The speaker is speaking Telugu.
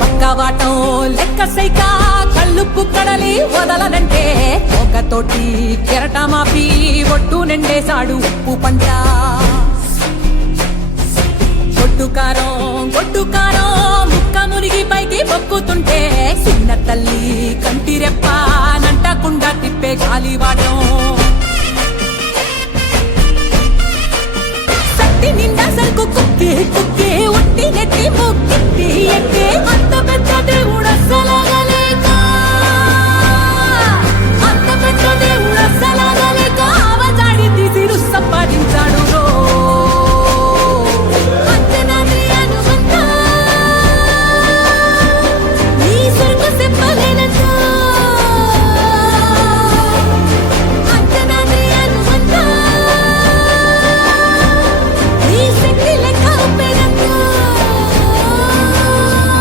పక్కవాటం లెక్క సైక కళ్ళుప్పు కడలి వదలనంటే ఒకతోటి కెరటమాపి ఒట్టు నిండేశాడు ఉప్పు పంట. గొడ్డు కారం ముక్క